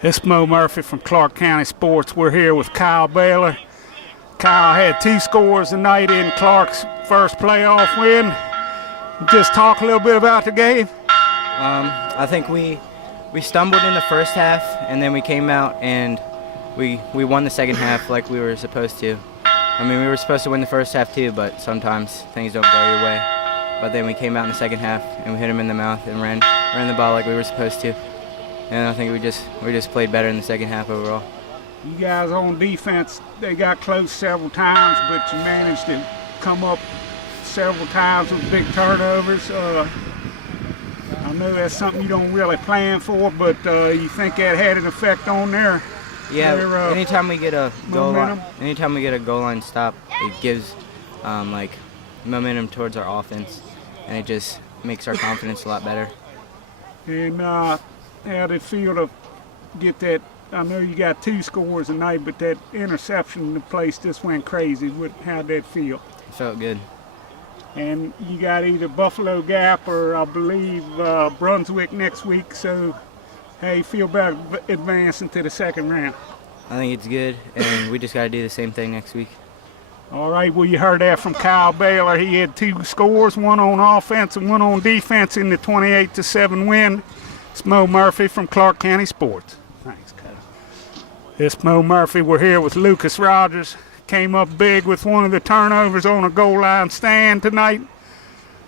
It's Moe Murphy from Clarke County Sports. We're here with Kyle Baylor. Kyle had 2 scores tonight in Clarke's first playoff win. Just talk a little bit about the game. I think we stumbled in the first half, and then we came out and we won the second half like we were supposed to. I mean, we were supposed to win the first half too, but sometimes things don't go your way. But then we came out in the second half and we hit them in the mouth and ran the ball like we were supposed to. And I think we just played better in the second half overall. You guys on defense, they got close several times, but you managed to come up several times with big turnovers. I know that's something you don't really plan for, but you think that had an effect on there? Yeah. Anytime we get a goal line stop, it gives like momentum towards our offense, and it just makes our confidence a lot better. And how did it feel to get that? I know you got 2 scores tonight, but that interception, the place just went crazy. How'd that feel? It felt good. And you got either Buffalo Gap or I believe Brunswick next week, so how you feel about advancing to the second round? I think it's good, and we just got to do the same thing next week. All right, well, you heard that from Kyle Baylor. He had 2 scores, one on offense and one on defense in the 28-7 win. It's Moe Murphy from Clarke County Sports. Thanks, Kyle. It's Moe Murphy. We're here with Lucas Rogers. Came up big with one of the turnovers on a goal line stand tonight.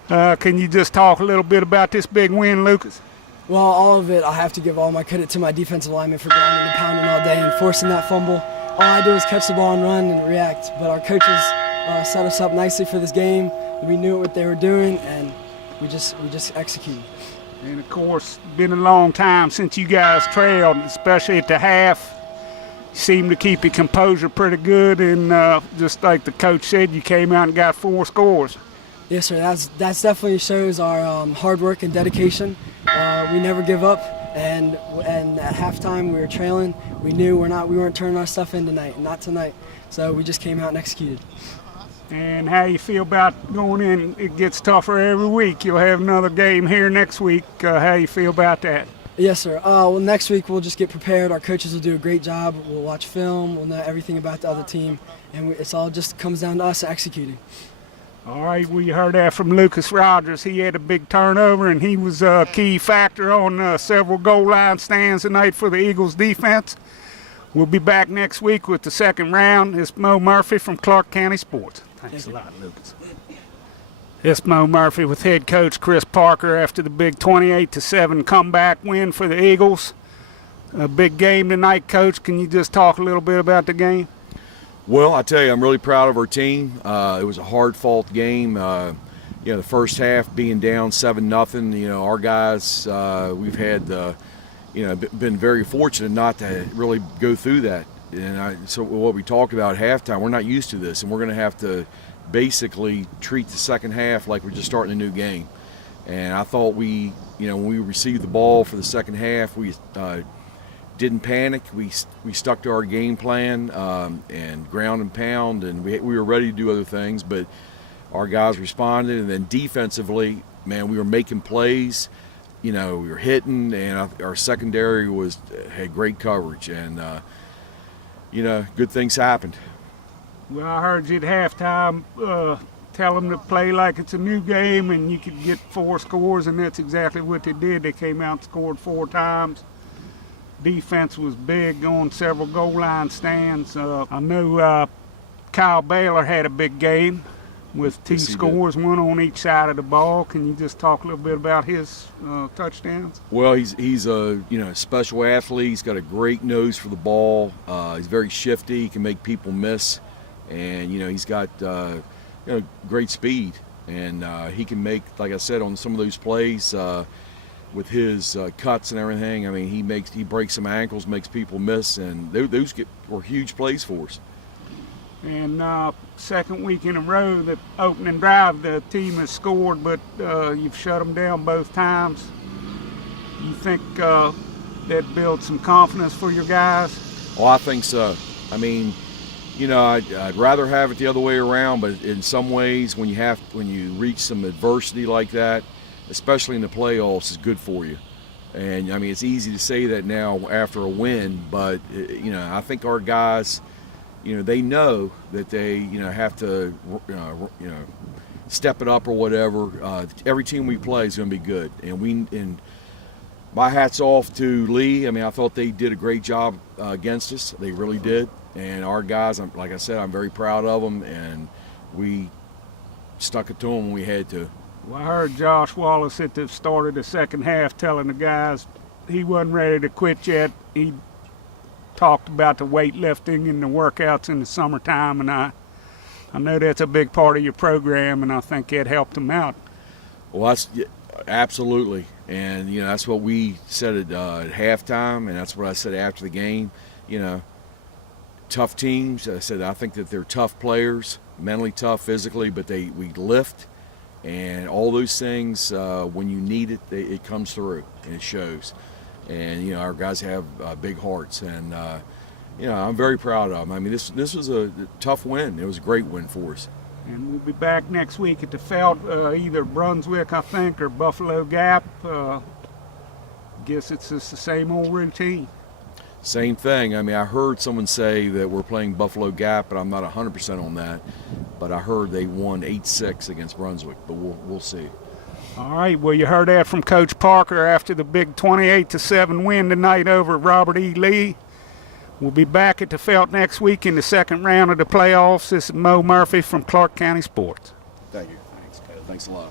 Can you just talk a little bit about this big win, Lucas? Well, all of it, I have to give all my credit to my defensive linemen for grinding and pounding all day and forcing that fumble. All I do is catch the ball and run and react. But our coaches set us up nicely for this game. We knew what they were doing, and we just executed. And, of course, been a long time since you guys trailed, especially at the half. You seemed to keep your composure pretty good, and just like the coach said, you came out and got 4 scores. Yes, sir. That's definitely shows our hard work and dedication. We never give up, and at halftime we were trailing. We knew we weren't turning our stuff in tonight, not tonight. So we just came out and executed. And how you feel about going in? It gets tougher every week. You'll have another game here next week. How you feel about that? Yes, sir. Well, next week we'll just get prepared. Our coaches will do a great job. We'll watch film. We'll know everything about the other team, and it's all just comes down to us executing. All right, well, you heard that from Lucas Rogers. He had a big turnover, and he was a key factor on several goal line stands tonight for the Eagles defense. We'll be back next week with the second round. It's Moe Murphy from Clarke County Sports. Thanks a lot, Lucas. It's Moe Murphy with head coach Chris Parker after the big 28-7 comeback win for the Eagles. A big game tonight, Coach. Can you just talk a little bit about the game? Well, I tell you, I'm really proud of our team. It was a hard-fought game. The first half being down 7-0. Our guys, we've had, been very fortunate not to really go through that. And so what we talked about at halftime, we're not used to this, and we're going to have to basically treat the second half like we're just starting a new game. And I thought when we received the ball for the second half, we didn't panic. We stuck to our game plan and ground and pound, and we were ready to do other things, but our guys responded. And then defensively, man, we were making plays. We were hitting, and our secondary had great coverage, and good things happened. Well, I heard you at halftime tell them to play like it's a new game and you could get 4 scores, and that's exactly what they did. They came out and scored 4 times. Defense was big on several goal line stands. I know Kyle Baylor had a big game with 2 scores, one on each side of the ball. Can you just talk a little bit about his touchdowns? Well, he's a special athlete. He's got a great nose for the ball. He's very shifty. He can make people miss, and he's got great speed, and he can make, like I said, on some of those plays with his cuts and everything. I mean, he breaks some ankles, makes people miss, and those were huge plays for us. And second week in a row, the opening drive, the team has scored, but you've shut them down both times. You think that builds some confidence for your guys? Oh, I think so. I mean, I'd rather have it the other way around, but in some ways, when you reach some adversity like that, especially in the playoffs, is good for you. And I mean, it's easy to say that now after a win, but you know, I think our guys, you know, they know that they, you know, have to, step it up or whatever. Every team we play is going to be good, and my hat's off to Lee. I mean, I thought they did a great job against us. They really did. And our guys, like I said, I'm very proud of them, and we stuck it to them when we had to. Well, I heard Josh Wallace at the start of the second half telling the guys he wasn't ready to quit yet. He talked about the weightlifting and the workouts in the summertime, and I know that's a big part of your program, and I think it helped them out. Well, that's absolutely, and you know, that's what we said at halftime, and that's what I said after the game. You know, tough teams. I said I think that they're tough players, mentally tough, physically, but we lift, and all those things. When you need it, it comes through and it shows. And you know, our guys have big hearts, and you know, I'm very proud of them. I mean, this was a tough win. It was a great win for us. And we'll be back next week at the Felt, either Brunswick, I think, or Buffalo Gap. Guess it's just the same old routine. Same thing. I mean, I heard someone say that we're playing Buffalo Gap, but I'm not 100% on that. But I heard they won 8-6 against Brunswick, but we'll see. All right, well, you heard that from Coach Parker after the big 28-7 win tonight over Robert E. Lee. We'll be back at the Felt next week in the second round of the playoffs. This is Moe Murphy from Clarke County Sports. Thank you. Thanks, Coach. Thanks a lot.